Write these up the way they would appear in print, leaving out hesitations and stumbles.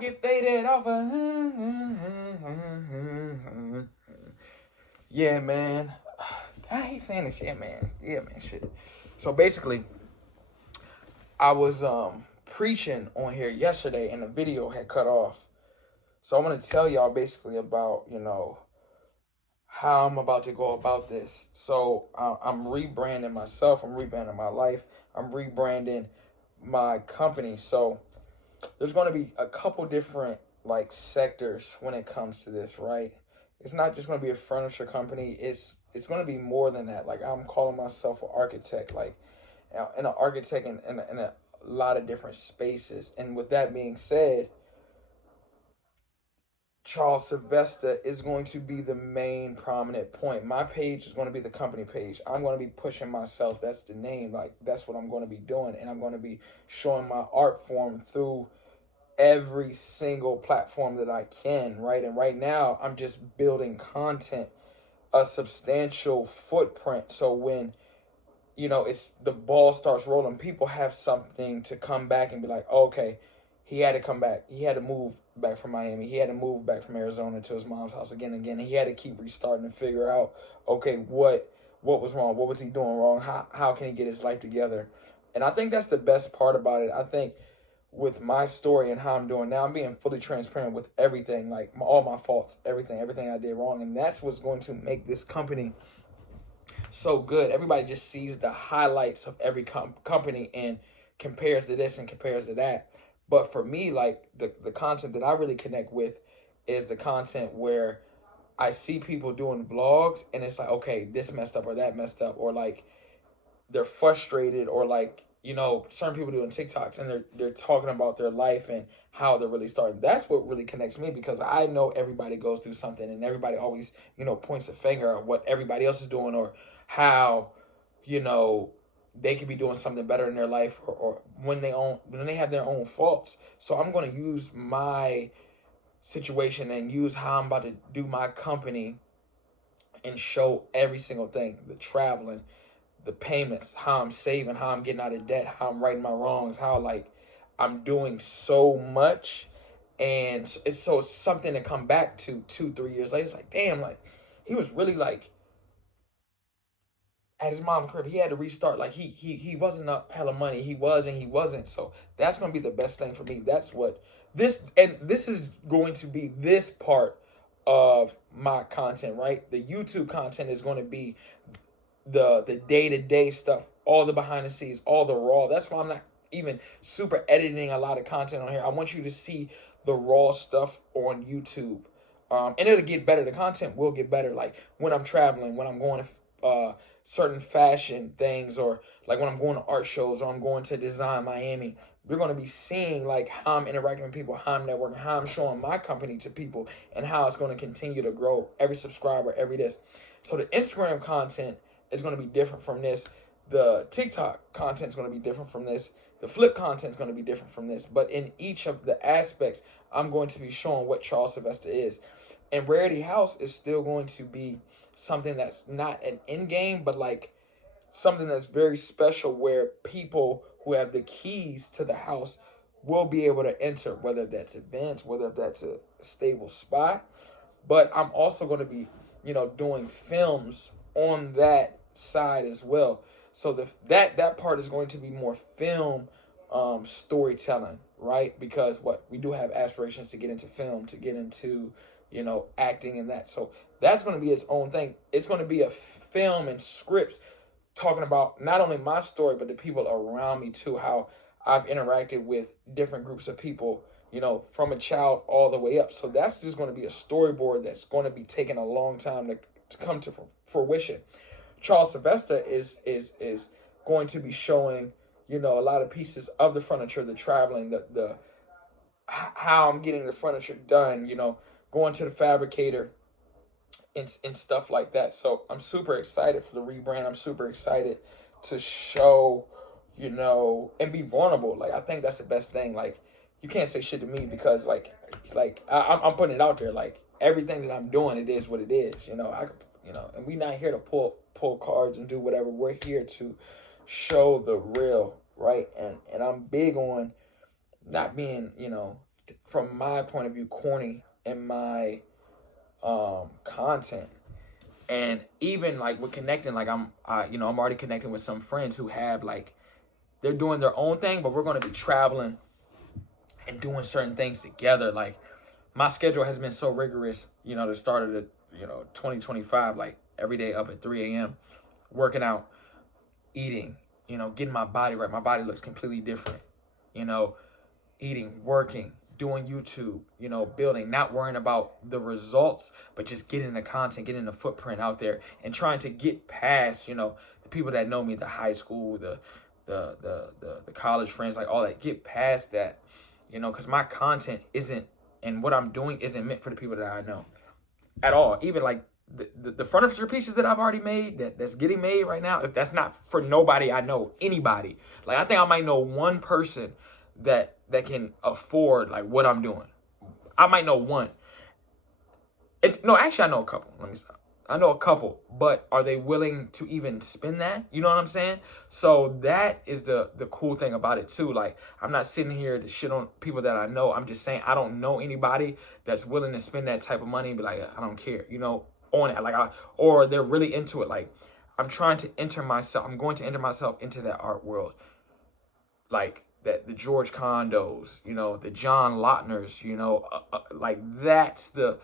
Get faded off Yeah, man. I hate saying this shit, man. Yeah, man, shit. So basically, I was preaching on here yesterday and the video had cut off. So I want to tell y'all basically about, how I'm about to go about this. So I'm rebranding myself, I'm rebranding my life, I'm rebranding my company. So there's going to be a couple different like sectors when it comes to this, right? It's not just going to be a furniture company. It's going to be more than that. Like I'm calling myself an architect, like and an architect in a lot of different spaces. And with that being said, Charles Sylvesta is going to be the main prominent point. My page is going to be the company page. I'm going to be pushing myself. That's the name. Like that's what I'm going to be doing, and I'm going to be showing my art form through every single platform that I can, right? And right now, I'm just building content, a substantial footprint. So when it's the ball starts rolling, people have something to come back and be like, oh, okay, he had to come back. He had to move back from Miami. He had to move back from Arizona to his mom's house again and again. And he had to keep restarting and figure out, okay, what was wrong? What was he doing wrong? How can he get his life together? And I think that's the best part about it. I think with my story and how I'm doing now, I'm being fully transparent with everything, like all my faults, everything I did wrong. And that's what's going to make this company so good. Everybody just sees the highlights of every company and compares to this and compares to that. But for me, like the content that I really connect with is the content where I see people doing vlogs and it's like, okay, this messed up or that messed up, or like they're frustrated, or like certain people doing TikToks and they're talking about their life and how they're really starting. That's what really connects me, because I know everybody goes through something and everybody always points a finger at what everybody else is doing, or how you know they could be doing something better in their life, or when they have their own faults. So I'm going to use my situation and use how I'm about to do my company and show every single thing: the traveling, the payments, how I'm saving, how I'm getting out of debt, how I'm righting my wrongs, how like I'm doing so much. And it's something to come back to 2-3 years later. It's like, damn, like he was really like at his mom's crib. He had to restart. Like he wasn't up hella money. He was and he wasn't. So that's gonna be the best thing for me. That's what this is going to be this part of my content, right? The YouTube content is going to be the day-to-day stuff, all the behind the scenes, all the raw. That's why I'm not even super editing a lot of content on here. I want you to see the raw stuff on YouTube. And it'll get better. The content will get better. Like when I'm traveling, when I'm going to certain fashion things, or like when I'm going to art shows, or I'm going to Design Miami, we're going to be seeing like how I'm interacting with people, how I'm networking, how I'm showing my company to people, and how it's going to continue to grow. Every subscriber, every this. So the Instagram content is going to be different from this. The TikTok content is going to be different from this. The flip content is going to be different from this. But in each of the aspects, I'm going to be showing what Charles Sylvesta is. And Rarity House is still going to be something that's not an end game, but like something that's very special, where people who have the keys to the house will be able to enter, whether that's events, whether that's a stable spot. But I'm also going to be, doing films on that side as well. So that part is going to be more film storytelling, right? Because what we do have aspirations to get into film, to get into acting and that. So that's going to be its own thing. It's going to be a film and scripts talking about not only my story but the people around me too, how I've interacted with different groups of people, from a child all the way up. So that's just going to be a storyboard that's going to be taking a long time to come to fruition. Charles Sylvester is going to be showing, a lot of pieces of the furniture, the traveling, the how I'm getting the furniture done, going to the fabricator and stuff like that. So I'm super excited for the rebrand. I'm super excited to show, and be vulnerable. Like I think that's the best thing. Like you can't say shit to me, because I'm putting it out there. Like everything that I'm doing, it is what it is. And we not here to pull cards and do whatever. We're here to show the real, right? And I'm big on not being, from my point of view, corny in my content. And even like with connecting, like I'm already connecting with some friends who have like, they're doing their own thing, but we're going to be traveling and doing certain things together. Like my schedule has been so rigorous, the start of the, 2025, like every day up at 3 a.m., working out, eating, getting my body right. My body looks completely different, eating, working, doing YouTube, building, not worrying about the results, but just getting the content, getting the footprint out there and trying to get past, the people that know me, the high school, the college friends, like all that, get past that, because my content isn't, and what I'm doing isn't meant for the people that I know at all. Even like the furniture pieces that I've already made, that's getting made right now, that's not for nobody I know, anybody. Like I think I might know one person that can afford like what I'm doing. I might know one. No, actually I know a couple. Let me stop. I know a couple, but are they willing to even spend that? You know what I'm saying? So that is the cool thing about it too. Like I'm not sitting here to shit on people that I know. I'm just saying I don't know anybody that's willing to spend that type of money and be like, I don't care, on it. Like or they're really into it. Like I'm going to enter myself into that art world. Like that, the George Condos, the John Lautners, like that's the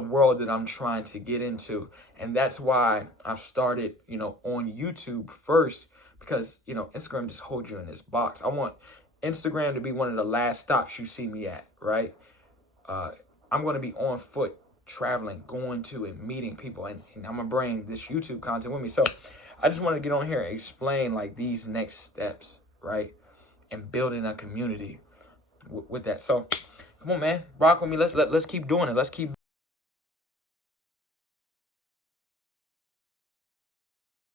world that I'm trying to get into. And that's why I've started, on YouTube first, because, Instagram just holds you in this box. I want Instagram to be one of the last stops you see me at, right? I'm going to be on foot, traveling, going to and meeting people, and I'm going to bring this YouTube content with me. So I just want to get on here and explain like these next steps, right? And building a community with that. So come on, man, rock with me. Let's keep doing it. Let's keep